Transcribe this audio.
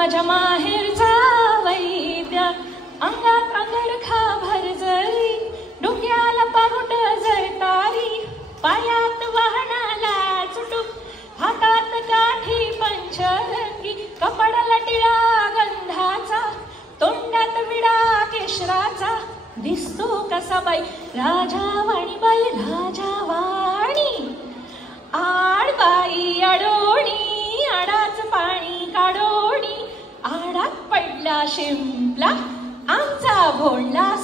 माझ्या माहेरचा वैद्य, अंगात अंगरखा भरजरी, डोक्याला पारुट जळतारी, पायात वाहनाला चुटूक, हातात काठी पंचरंगी, कपडाला टिळा गंधाचा, तोंडात विडा केशराचा, दिसतो कसा बाई राजावाणी, बाई राजावाणी. आड बाई अडोणी, आडाच पाणी काढोणी, आडात पडला शिंपला, आमचा भोळा